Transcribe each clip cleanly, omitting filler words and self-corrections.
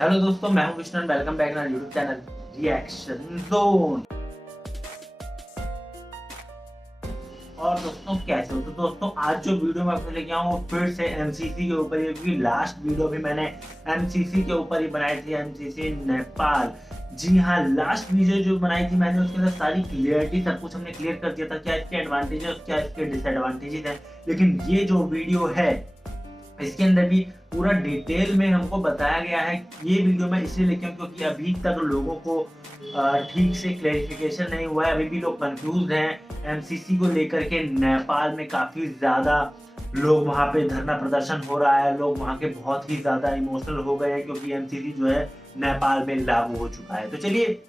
Hello दोस्तों, मैं हूं Krishnan. Welcome back to YouTube channel reaction zone. और दोस्तों कैसे हो? तो दोस्तों आज जो वीडियो मैं आपको लेके आऊँ वो फिर से एमसीसी के ऊपर है, क्योंकि लास्ट वीडियो भी मैंने एमसीसी के ऊपर ही बनाई थी, एमसीसी नेपाल। जी हाँ, लास्ट वीडियो जो बनाई थी मैंने उसके अंदर सारी क्लियरिटी सब कुछ हमने क्लियर कर दिया था, क्या इसके एडवांटेजेस क्या इसके डिसएडवांटेजेस है। लेकिन ये जो वीडियो है इसके अंदर भी पूरा डिटेल में हमको बताया गया है। ये वीडियो मैं इसलिए लेके आऊँ क्योंकि अभी तक लोगों को ठीक से क्लैरिफिकेशन नहीं हुआ है, अभी भी लोग कंफ्यूज हैं एमसीसी को लेकर के। नेपाल में काफी ज्यादा लोग वहां पे धरना प्रदर्शन हो रहा है, लोग वहां के बहुत ही ज्यादा इमोशनल हो गए हैं क्योंकि एमसीसी जो है नेपाल में लागू हो चुका है। तो चलिए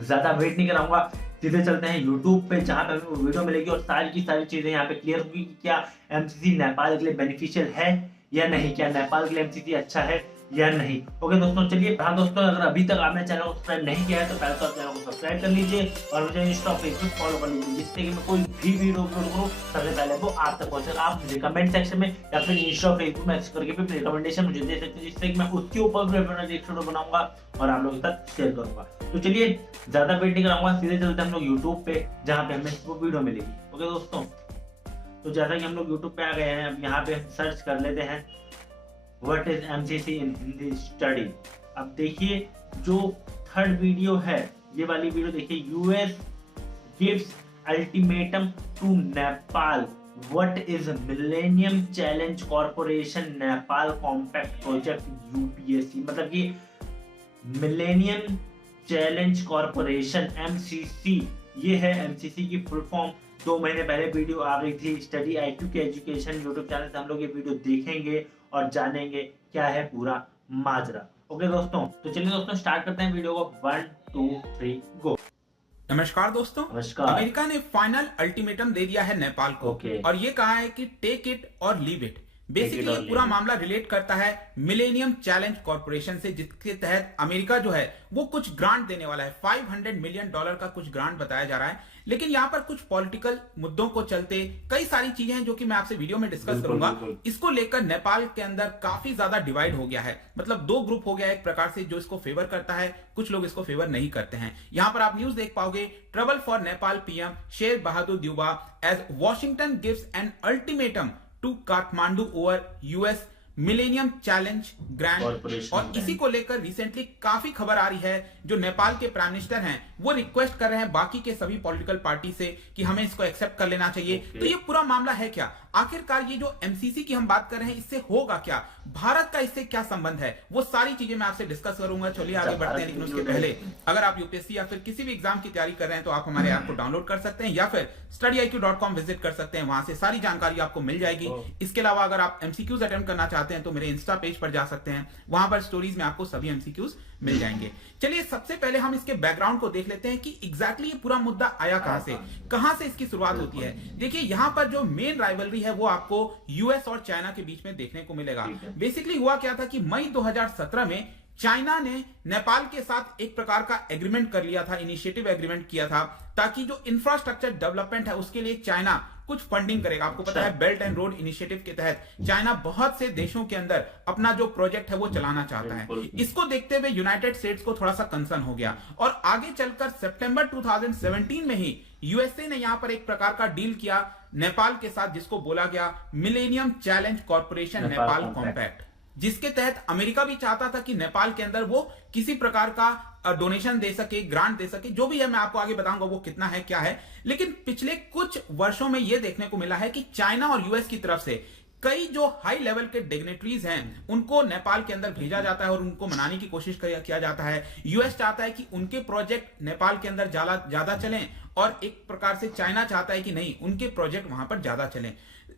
ज्यादा वेट नहीं कराऊंगा, सीधे चलते हैं यूट्यूब पे जहां पे हमें वीडियो मिलेगी और सारी की सारी चीजें यहाँ पे क्लियर होगी कि क्या एमसीसी नेपाल के लिए बेनिफिशियल है या नहीं, क्या नेपाल के लिए एमसीसी अच्छा है या नहीं। ओके दोस्तों, चलिए। हाँ दोस्तों, अगर अभी तक आपने चैनल को सब्सक्राइब नहीं किया है तो पहले तो आप चैनल को सब्सक्राइब कर लीजिए और मुझे इंस्टा फेसबुक फॉलो कर लीजिए, जिससे कि मैं कोई भी वीडियो अपलोड करूँ सबसे पहले वो आप तक पहुंचे। आप मुझे कमेंट सेक्शन में या फिर इंस्टा फेसबुक में करके भी रिकमेंडेशन मुझे दे सकते हैं, जिससे कि मैं उसके ऊपर भी अपना रिएक्शन बनाऊंगा और आप लोगों के साथ शेयर करूंगा। तो चलिए ज्यादा वेट नहीं कराऊंगा, सीधे चलते हम लोग यूट्यूब पे जहाँ पे हमें वो वीडियो मिलेगी। ओके दोस्तों, तो जैसा कि हम लोग यूट्यूब पे आ गए हैं, अब यहाँ पे सर्च कर लेते हैं what is MCC in Hindi study. अब देखिए जो थर्ड वीडियो है, ये वाली वीडियो देखिए, US gives ultimatum to Nepal, what is millennium challenge corporation Nepal compact project UPSC. मतलब कि मिलेनियम चैलेंज कॉर्पोरेशन एमसीसी, ये है एमसीसी की फुल फॉर्म। 2 महीने पहले वीडियो आ गई थी स्टडी IQ के एजुकेशन यूट्यूब चैनल से, हम लोग ये वीडियो देखेंगे और जानेंगे क्या है पूरा माजरा। ओके दोस्तों, तो चलिए दोस्तों स्टार्ट करते हैं वीडियो को। 1 2 3 गो। नमस्कार दोस्तों। नमस्कार। अमेरिका ने फाइनल अल्टीमेटम दे दिया है नेपाल को और ये कहा है कि टेक इट और लीव इट। बेसिकली ये पूरा मामला रिलेट करता है मिलेनियम चैलेंज कॉर्पोरेशन से, जिसके तहत अमेरिका जो है वो कुछ ग्रांट देने वाला है। $500 मिलियन का कुछ ग्रांट बताया जा रहा है। लेकिन यहाँ पर कुछ पॉलिटिकल मुद्दों को चलते कई सारी चीजें हैं जो कि मैं आपसे वीडियो में डिस्कस करूंगा। इसको लेकर नेपाल के अंदर काफी ज्यादा डिवाइड हो गया है, मतलब 2 ग्रुप हो गया है एक प्रकार से, जो इसको फेवर करता है, कुछ लोग इसको फेवर नहीं करते हैं। यहाँ पर आप न्यूज देख पाओगे, trouble for Nepal PM Sher Bahadur Deuba as Washington gives an ultimatum to Kathmandu over US Millennium Challenge Grant. और इसी को लेकर रिसेंटली काफी खबर आ रही है, जो नेपाल के प्राइम मिनिस्टर हैं वो रिक्वेस्ट कर रहे हैं बाकी के सभी पॉलिटिकल पार्टी से कि हमें इसको एक्सेप्ट कर लेना चाहिए। तो ये पूरा मामला है क्या, आखिरकार ये जो एमसीसी की हम बात कर रहे हैं इससे होगा क्या, भारत का इससे क्या संबंध है, वो सारी चीजें मैं आपसे डिस्कस करूंगा। चलिए आगे बढ़ते हैं। लेकिन उसके पहले अगर आप यूपीएससी या फिर किसी भी एग्जाम की तैयारी कर रहे हैं तो आप हमारे ऐप को डाउनलोड कर सकते हैं या फिर studyIQ.com विजिट कर सकते हैं, वहां से सारी जानकारी आपको मिल जाएगी। इसके अलावा अगर आप एमसीक्यूज अटेम्प्ट करना चाहते हैं तो मेरे इंस्टा पेज पर जा सकते हैं, वहां पर स्टोरीज में आपको सभी एमसीक्यूज मिल जाएंगे। चलिए सबसे पहले हम इसके बैकग्राउंड को देख लेते हैं कि एग्जैक्टली ये पूरा मुद्दा आया कहां से इसकी शुरुआत होती है। देखिए यहाँ पर जो मेन राइवलरी है वो आपको यूएस और चाइना के बीच में देखने को मिलेगा। बेसिकली हुआ क्या था कि मई 2017 में चाइना ने नेपाल के साथ एक प्रकार का एग्रीमेंट कर लिया था, इनिशिएटिव एग्रीमेंट किया था, ताकि जो इंफ्रास्ट्रक्चर डेवलपमेंट है उसके लिए चाइना कुछ फंडिंग करेगा। आपको पता है बेल्ट एंड रोड इनिशिएटिव के तहत चाइना बहुत से देशों के अंदर अपना जो प्रोजेक्ट है वो चलाना चाहता है। इसको देखते हुए यूनाइटेड स्टेट्स को थोड़ा सा कंसर्न हो गया और आगे चलकर सितंबर 2017 में ही यूएसए ने यहां पर एक प्रकार का डील किया नेपाल के साथ, जिसको बोला गया millennium challenge corporation Nepal compact, जिसके तहत अमेरिका भी चाहता था कि नेपाल के अंदर वो किसी प्रकार का डोनेशन दे सके, ग्रांट दे सके, जो भी है मैं आपको आगे बताऊंगा वो कितना है क्या है। लेकिन पिछले कुछ वर्षों में यह देखने को मिला है कि चाइना और यूएस की तरफ से कई जो हाई लेवल के डिग्नेटरीज हैं उनको नेपाल के अंदर भेजा जाता है और उनको मनाने की कोशिश किया जाता है। यूएस चाहता है कि उनके प्रोजेक्ट नेपाल के अंदर ज्यादा चलें और एक प्रकार से चाइना चाहता है कि नहीं, उनके प्रोजेक्ट वहां पर ज्यादा चलें।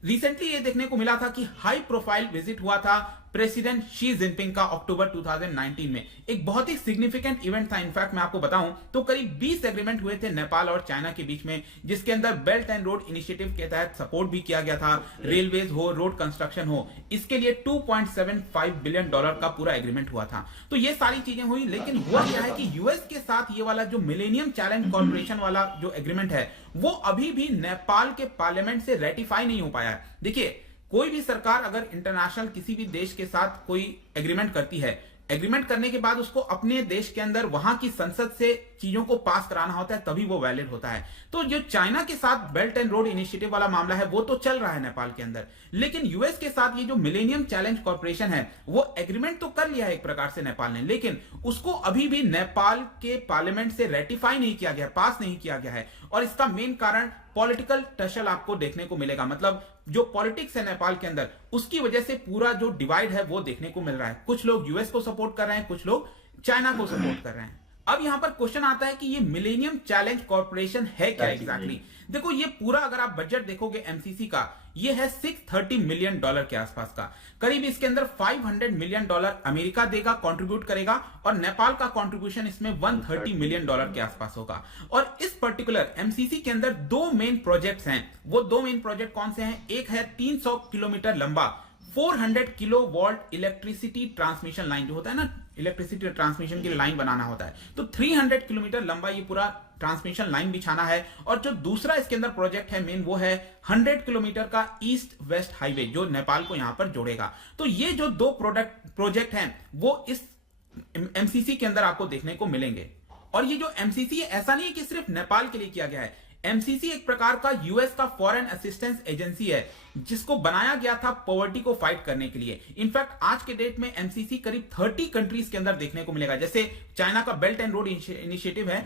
रिसेंटली ये देखने को मिला था कि हाई प्रोफाइल विजिट हुआ था प्रेसिडेंट शी जिनपिंग का अक्टूबर 2019 में। एक बहुत ही सिग्निफिकेंट इवेंट था। इनफैक्ट मैं आपको बताऊं तो करीब 20 एग्रीमेंट हुए थे नेपाल और चाइना के बीच में, जिसके अंदर बेल्ट एंड रोड इनिशिएटिव के तहत सपोर्ट भी किया गया था, रेलवेज हो, रोड कंस्ट्रक्शन हो, इसके लिए $2.75 बिलियन का पूरा एग्रीमेंट हुआ था। तो ये सारी चीजें हुई। लेकिन हुआ क्या है कि यूएस के साथ ये वाला जो मिलेनियम चैलेंज कॉर्पोरेशन वाला जो एग्रीमेंट है वो अभी भी नेपाल के पार्लियामेंट से रेटिफाई नहीं हो पाया है। देखिए कोई भी सरकार अगर इंटरनेशनल किसी भी देश के साथ कोई एग्रीमेंट करती है एग्रीमेंट करने के बाद उसको अपने देश के अंदर वहां की संसद से चीजों को पास कराना होता है, तभी वो वैलिड होता है। तो जो चाइना के साथ बेल्ट एंड रोड इनिशिएटिव वाला मामला है वो तो चल रहा है नेपाल के अंदर, लेकिन यूएस के साथ ये जो मिलेनियम चैलेंज कॉर्पोरेशन है वो एग्रीमेंट तो कर लिया है एक प्रकार से नेपाल ने, लेकिन उसको अभी भी नेपाल के पार्लियामेंट से रेटिफाई नहीं किया गया, पास नहीं किया गया है। और इसका मेन कारण पॉलिटिकल टसल आपको देखने को मिलेगा, मतलब जो पॉलिटिक्स है नेपाल के अंदर उसकी वजह से पूरा जो डिवाइड है वो देखने को मिल रहा है। कुछ लोग यूएस को सपोर्ट कर रहे हैं, कुछ लोग चाइना को सपोर्ट कर रहे हैं। अब यहां पर क्वेश्चन आता है कि ये मिलेनियम चैलेंज कॉर्पोरेशन है क्या एग्जैक्टली। देखो ये पूरा अगर आप बजट देखोगे एमसीसी का, ये है $630 मिलियन के आसपास का। करीब इसके अंदर $500 मिलियन अमेरिका देगा, कंट्रीब्यूट करेगा, और नेपाल का कंट्रीब्यूशन इसमें $130 मिलियन के आसपास होगा। और इस पर्टिकुलर एमसीसी के अंदर दो मेन प्रोजेक्ट्स हैं। वो दो मेन प्रोजेक्ट कौन से हैं? एक है 300 किलोमीटर लंबा 400 kilo volt electricity transmission line, जो होता है ना इलेक्ट्रिसिटी ट्रांसमिशन के लिए लाइन बनाना होता है, तो 300 किलोमीटर लंबा ये पूरा ट्रांसमिशन लाइन बिछाना है। और जो दूसरा इसके अंदर प्रोजेक्ट है मेन, वो है 100 किलोमीटर का ईस्ट वेस्ट हाईवे जो नेपाल को यहां पर जोड़ेगा। तो ये जो दो प्रोजेक्ट हैं वो इस एमसीसी के अंदर आपको देखने को मिलेंगे। और ये जो एमसीसी है ऐसा नहीं है कि सिर्फ नेपाल के लिए किया गया है। एमसीसी एक प्रकार का यूएस का फॉरेन असिस्टेंस एजेंसी है जिसको बनाया गया था पॉवर्टी को फाइट करने के लिए। इनफैक्ट आज के डेट में एमसीसी करीब 30 कंट्रीज के अंदर देखने को मिलेगा। जैसे चाइना का बेल्ट एंड रोड इनिशिएटिव है,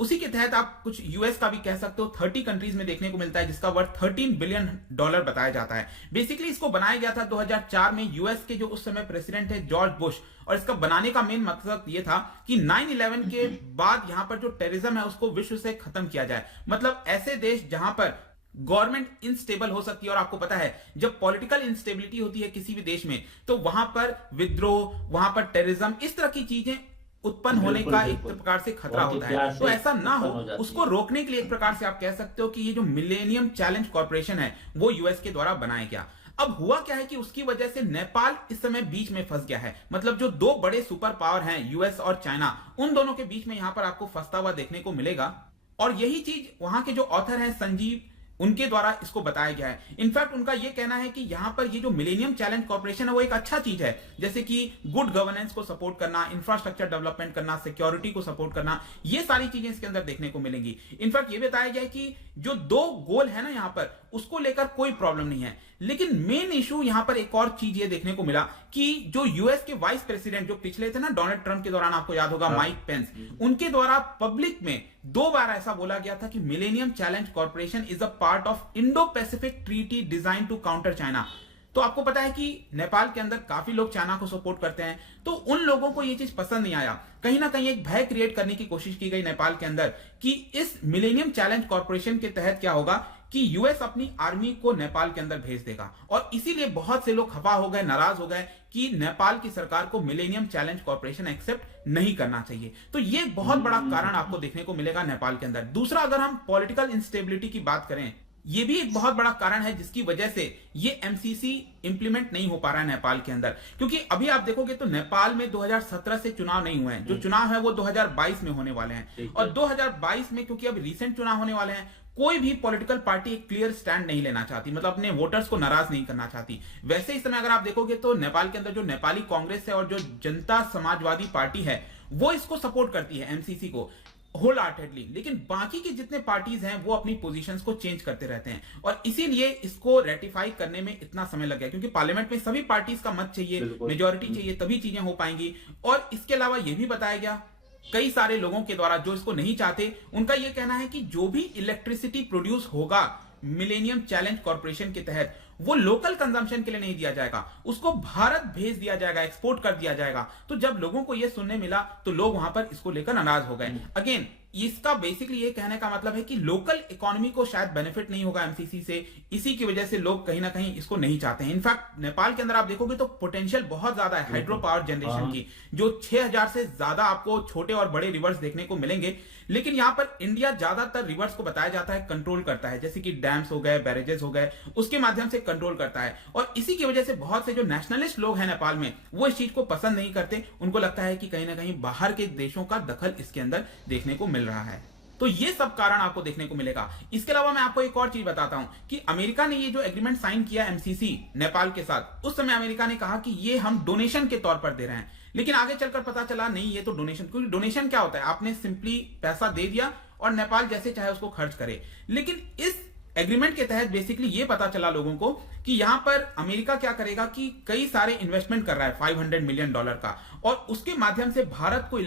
उसी के तहत आप कुछ यूएस का भी कह सकते हो 30 कंट्रीज में देखने को मिलता है, जिसका वर्थ $13 बिलियन बताया जाता है। बेसिकली इसको बनाया गया था 2004 में यूएस के जो उस समय प्रेसिडेंट है जॉर्ज बुश, और इसका बनाने का मेन मकसद ये था कि 9/11 के बाद यहां पर जो टेररिज्म है उसको विश्व से खत्म किया जाए। मतलब ऐसे देश जहां पर गवर्नमेंट इनस्टेबल हो सकती है, और आपको पता है जब पॉलिटिकल इंस्टेबिलिटी होती है किसी भी देश में तो वहां पर विद्रोह, वहां पर टेररिज्म, इस तरह की चीजें उत्पन्न होने का एक प्रकार से खतरा होता है। तो ऐसा ना हो, उसको रोकने के लिए एक प्रकार से आप कह सकते हो कि ये जो मिलेनियम चैलेंज कॉर्पोरेशन है वो यूएस के द्वारा बनाया गया। अब हुआ क्या है कि उसकी वजह से नेपाल इस समय बीच में फंस गया है। मतलब जो दो बड़े सुपर पावर हैं यूएस और चाइना, उन दोनों के बीच में यहां पर आपको फंसता हुआ देखने को मिलेगा। और यही चीज वहां के जो ऑथर हैं संजीव, उनके द्वारा इसको बताया गया है। इनफैक्ट उनका यह कहना है कि यहां पर ये जो मिलेनियम चैलेंज कॉर्पोरेशन है वो एक अच्छा चीज है, जैसे कि गुड गवर्नेंस को सपोर्ट करना, इंफ्रास्ट्रक्चर डेवलपमेंट करना, सिक्योरिटी को सपोर्ट करना, ये सारी चीजें इसके अंदर देखने को मिलेंगी। इनफैक्ट ये बताया गया है कि जो दो गोल है ना यहां पर, उसको लेकर कोई प्रॉब्लम नहीं है। लेकिन मेन इशू यहां पर एक और चीज ये देखने को मिला कि जो यूएस के वाइस प्रेसिडेंट जो पिछले थे ना डोनाल्ड ट्रंप के दौरान, आपको याद होगा माइक पेंस, उनके द्वारा पब्लिक में 2 बार ऐसा बोला गया था कि millennium challenge corporation is a part of Indo Pacific treaty design to counter China. तो आपको पता है कि नेपाल के अंदर काफी लोग चाइना को सपोर्ट करते हैं, तो उन लोगों को ये चीज पसंद नहीं आया। कहीं ना कहीं एक भय क्रिएट करने की कोशिश की गई नेपाल के अंदर कि इस मिलेनियम चैलेंज कॉर्पोरेशन के तहत क्या होगा कि यूएस अपनी आर्मी को नेपाल के अंदर भेज देगा। और इसीलिए बहुत से लोग खफा हो गए, नाराज हो गए कि नेपाल की सरकार को मिलेनियम चैलेंज कॉर्पोरेशन एक्सेप्ट नहीं करना चाहिए। तो ये बहुत बड़ा कारण आपको देखने को मिलेगा नेपाल के अंदर। दूसरा, अगर हम पॉलिटिकल इंस्टेबिलिटी की बात करें, ये भी एक बहुत बड़ा कारण है जिसकी वजह से ये एमसीसी इंप्लीमेंट नहीं हो पा रहा है नेपाल के अंदर। क्योंकि अभी आप देखोगे तो नेपाल में 2017 से चुनाव नहीं हुए हैं, जो चुनाव है वो 2022 में होने वाले हैं। और 2022 में क्योंकि अब रिसेंट चुनाव होने वाले हैं, कोई भी पॉलिटिकल पार्टी एक क्लियर स्टैंड नहीं लेना चाहती, मतलब अपने वोटर्स को नाराज नहीं करना चाहती। वैसे इस समय अगर आप देखोगे तो नेपाल के अंदर जो नेपाली कांग्रेस है और जो जनता समाजवादी पार्टी है वो इसको सपोर्ट करती है एमसीसी को होल हार्टेडली, लेकिन बाकी की जितने पार्टीज हैं वो अपनी पोजीशंस को चेंज करते रहते हैं। और इसीलिए इसको रेटिफाई करने में इतना समय लग गया, क्योंकि पार्लियामेंट में सभी पार्टीज का मत चाहिए, मेजोरिटी चाहिए, तभी चीजें हो पाएंगी। और इसके अलावा यह भी बताया गया कई सारे लोगों के द्वारा जो इसको नहीं चाहते, उनका यह कहना है कि जो भी इलेक्ट्रिसिटी प्रोड्यूस होगा मिलेनियम चैलेंज कॉर्पोरेशन के तहत, वो लोकल कंजम्पशन के लिए नहीं दिया जाएगा, उसको भारत भेज दिया जाएगा, एक्सपोर्ट कर दिया जाएगा। तो जब लोगों को यह सुनने मिला तो लोग वहां पर इसको लेकर नाराज हो गए। अगेन इसका बेसिकली ये कहने का मतलब है कि लोकल इकोनॉमी को शायद बेनिफिट नहीं होगा एमसीसी से, इसी की वजह से लोग कहीं ना कहीं इसको नहीं चाहते हैं। इनफैक्ट नेपाल के अंदर आप देखोगे तो पोटेंशियल बहुत ज्यादा है हाइड्रो पावर जनरेशन की, जो 6000 से ज्यादा आपको छोटे और बड़े रिवर्स देखने को मिलेंगे। लेकिन यहां पर इंडिया ज्यादातर रिवर्स को बताया जाता है कंट्रोल करता है, जैसे कि डैम्स हो गए, बैरेजेस हो गए, उसके माध्यम से कंट्रोल करता है। और इसी की वजह से बहुत से जो नेशनलिस्ट लोग हैं नेपाल में, वो इस चीज को पसंद नहीं करते। उनको लगता है कि कहीं ना कहीं बाहर के देशों का दखल इसके अंदर देखने को मिल रहा है। तो ये सब कारण आपको देखने को मिलेगा। इसके अलावा मैं आपको एक और चीज बताता हूं कि अमेरिका ने ये जो एग्रीमेंट साइन किया एमसीसी नेपाल के साथ, उस समय अमेरिका ने कहा कि ये हम डोनेशन के तौर पर दे रहे हैं, लेकिन आगे चलकर पता चला नहीं ये तो डोनेशन, क्योंकि डोनेशन क्या होता है, आपने सिंपली पैसा दे दिया और नेपाल जैसे चाहे उसको खर्च करे। लेकिन इस एग्रीमेंट के तहत बेसिकली ये पता चला लोगों को कि यहां पर अमेरिका क्या करेगा कि कई सारे इन्वेस्टमेंट कर रहा है $500 मिलियन का, और उसके माध्यम से भारत को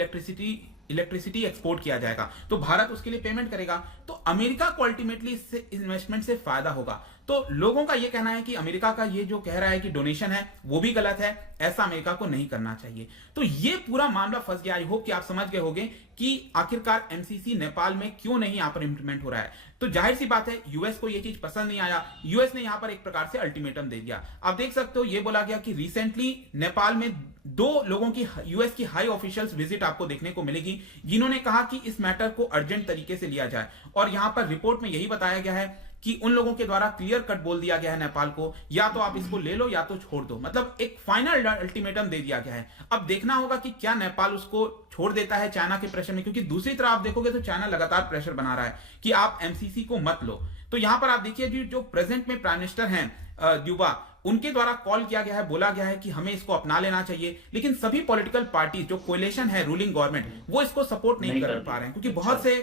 इलेक्ट्रिसिटी एक्सपोर्ट किया जाएगा, तो भारत उसके लिए पेमेंट करेगा, तो अमेरिका को अल्टीमेटली इससे इन्वेस्टमेंट से फायदा होगा। तो लोगों का यह कहना है कि अमेरिका का ये जो कह रहा है कि डोनेशन है वो भी गलत है, ऐसा अमेरिका को नहीं करना चाहिए। तो ये पूरा मामला फंस गया। आई होप कि आप समझ गए होंगे कि आखिरकार एमसीसी नेपाल में क्यों नहीं यहां पर इंप्लीमेंट हो रहा है। तो जाहिर सी बात है यूएस को ये चीज पसंद नहीं आया, यूएस ने यहां पर एक प्रकार से अल्टीमेटम दे दिया। आप देख सकते हो ये बोला गया कि रिसेंटली नेपाल में 2 लोगों की यूएस की हाई ऑफिशियल्स विजिट आपको देखने को मिलेगी, जिन्होंने कहा कि इस मैटर को अर्जेंट तरीके से लिया जाए। और यहां पर रिपोर्ट में यही बताया गया है कि उन लोगों के द्वारा क्लियर कट बोल दिया गया है नेपाल को, या तो आप इसको ले लो या तो छोड़ दो, मतलब एक फाइनल अल्टीमेटम दे दिया गया है। अब देखना होगा कि क्या नेपाल उसको छोड़ देता है चाइना के प्रेशर में, क्योंकि दूसरी तरफ आप देखोगे तो चाइना लगातार प्रेशर बना रहा है कि आप एमसीसी को मत लो। तो यहां पर आप देखिए जो प्रेजेंट में प्राइम मिनिस्टर हैं द्यूबा, उनके द्वारा कॉल किया गया है, बोला गया है कि हमें इसको अपना लेना चाहिए, लेकिन सभी पॉलिटिकल पार्टी जो कोएलिशन है रूलिंग गवर्नमेंट, वो इसको सपोर्ट नहीं कर पा रहे हैं, क्योंकि बहुत से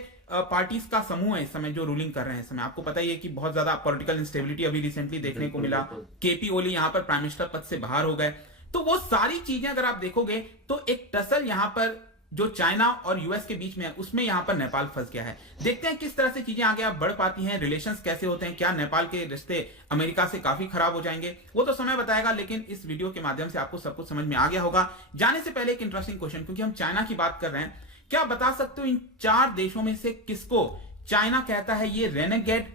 पार्टीज का समूह है इस समय जो रूलिंग कर रहे हैं। इस समय आपको पता ही है कि बहुत ज्यादा पॉलिटिकल इंस्टेबिलिटी अभी रिसेंटली देखने को मिला, केपी ओली यहां पर प्राइम मिनिस्टर पद से बाहर हो गए। तो वो सारी चीजें अगर आप देखोगे तो एक टसल यहां पर जो चाइना और यूएस के बीच में है, उसमें यहां पर नेपाल फंस गया है। देखते हैं किस तरह से चीजें आगे आप बढ़ पाती हैं, रिलेशंस कैसे होते हैं, क्या नेपाल के रिश्ते अमेरिका से काफी खराब हो जाएंगे, वो तो समय बताएगा। लेकिन इस वीडियो के माध्यम से आपको सब कुछ समझ में आ गया होगा। जाने से पहले एक इंटरेस्टिंग क्वेश्चन, क्योंकि हम चाइना की बात कर रहे हैं, क्या बता सकते हो इन 4 देशों में से किसको चाइना कहता है ये रेनेगेड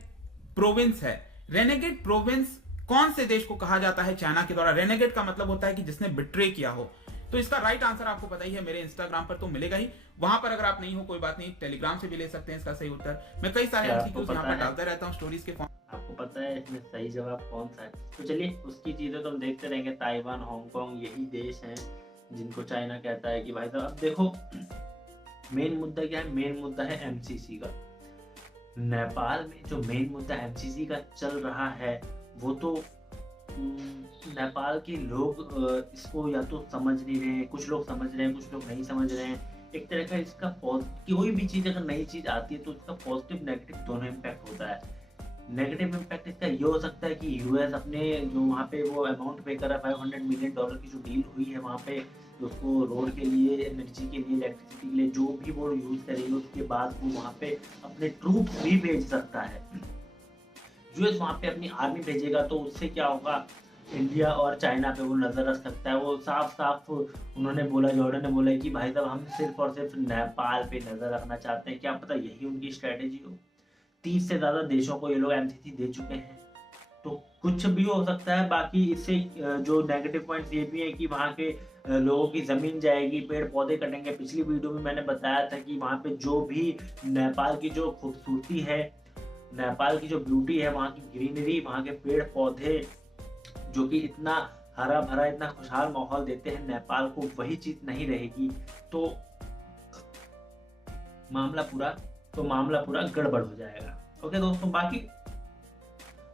प्रोविंस है? रेनेगेड प्रोविंस कौन से देश को कहा जाता है चाइना के द्वारा? रेनेगेड का मतलब होता है कि जिसने बिट्रे किया हो। तो इसका राइट आंसर आपको पता ही है, मेरे इंस्टाग्राम पर तो मिलेगा ही, वहां पर अगर आप नहीं हो कोई बात नहीं, टेलीग्राम से भी ले सकते हैं इसका सही उत्तर। मैं कई सारे एमसीक्यूज यहां पर डालता रहता हूं स्टोरीज के फॉर्म। आपको पता है इसमें सही जवाब कौन सा है? तो चलिए उसकी चीजें तो हम देखते रहेंगे। ताइवान, हांगकांग, यही देश हैं जिनको चाइना कहता है कि भाई साहब। अब देखो मेन मुद्दा क्या है? मेन मुद्दा है एमसीसी का। नेपाल में जो मेन मुद्दा एमसीसी का चल रहा है, वो तो नेपाल के लोग इसको या तो समझ नहीं रहे, कुछ लोग समझ रहे हैं, कुछ लोग नहीं समझ रहे हैं। एक तरह का इसका कोई भी चीज़ अगर नई चीज़ आती है तो इसका पॉजिटिव नेगेटिव दोनों इम्पैक्ट होता है। नेगेटिव इम्पैक्ट इसका ये हो सकता है कि यूएस अपने जो वहाँ पे वो अमाउंट पे कर रहा है $500 मिलियन की जो डील हुई है वहाँ पे, उसको रोड के लिए, एनर्जी के लिए, इलेक्ट्रिसिटी के लिए जो भी वो यूज़ करेंगे, उसके बाद वो वहाँ पे अपने ट्रूप्स भी भेज सकता है। यूएस वहाँ पे अपनी आर्मी भेजेगा तो उससे क्या होगा, इंडिया और चाइना पे वो नजर रख सकता है। वो साफ साफ उन्होंने बोला, जॉर्डन ने बोला कि भाई साहब हम सिर्फ और सिर्फ नेपाल पे नजर रखना चाहते हैं। क्या पता यही उनकी स्ट्रेटेजी हो। 30 से ज्यादा देशों को ये लोग एमसीसी दे चुके हैं, तो कुछ भी हो सकता है। बाकी इससे जो नेगेटिव पॉइंट्स ये भी है कि वहाँ के लोगों की जमीन जाएगी, पेड़ पौधे कटेंगे। पिछली वीडियो में मैंने बताया था कि वहाँ पे जो भी नेपाल की जो खूबसूरती है, नेपाल की जो ब्यूटी है, वहाँ की ग्रीनरी, वहाँ के पेड़ पौधे जो कि इतना हरा भरा, इतना खुशहाल माहौल देते हैं नेपाल को, वही चीज नहीं रहेगी तो मामला पूरा गड़बड़ हो जाएगा। ओके दोस्तों, बाकी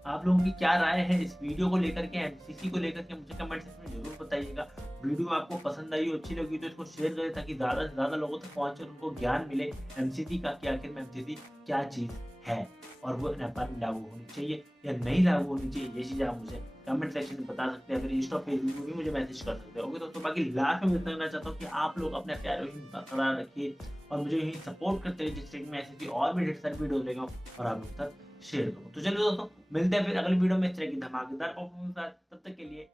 आप लोगों की क्या राय है इस वीडियो को लेकर के, एमसीसी को लेकर के, मुझे कमेंट सेक्शन में जरूर बताइएगा। वीडियो आपको पसंद आई, अच्छी लगी तो इसको शेयर करें ताकि ज्यादा से ज्यादा लोगों तक पहुंचे, उनको ज्ञान मिले एमसीसी का कि आखिर में एमसीसी क्या चीज है और वो नेपाल में लागू होनी चाहिए या नहीं लागू होनी चाहिए। ये चीज़ आप मुझे कमेंट सेक्शन में बता सकते हैं, अगर इंस्टा पेज में भी मुझे मैसेज कर सकते हो। दोस्तों बाकी लास्ट में इतना कहना चाहता हूँ कि आप लोग अपने प्यार को बरकरार रखिए और मुझे यही सपोर्ट करते रहिए, जिससे मैं ऐसी और भी ढेर सारी वीडियो लेगा और आप लोग तक शेयर करूँ। तो चलिए दोस्तों, मिलते हैं फिर अगली वीडियो में इस तरह की धमाकेदार परफॉर्मेंस। तब तक के लिए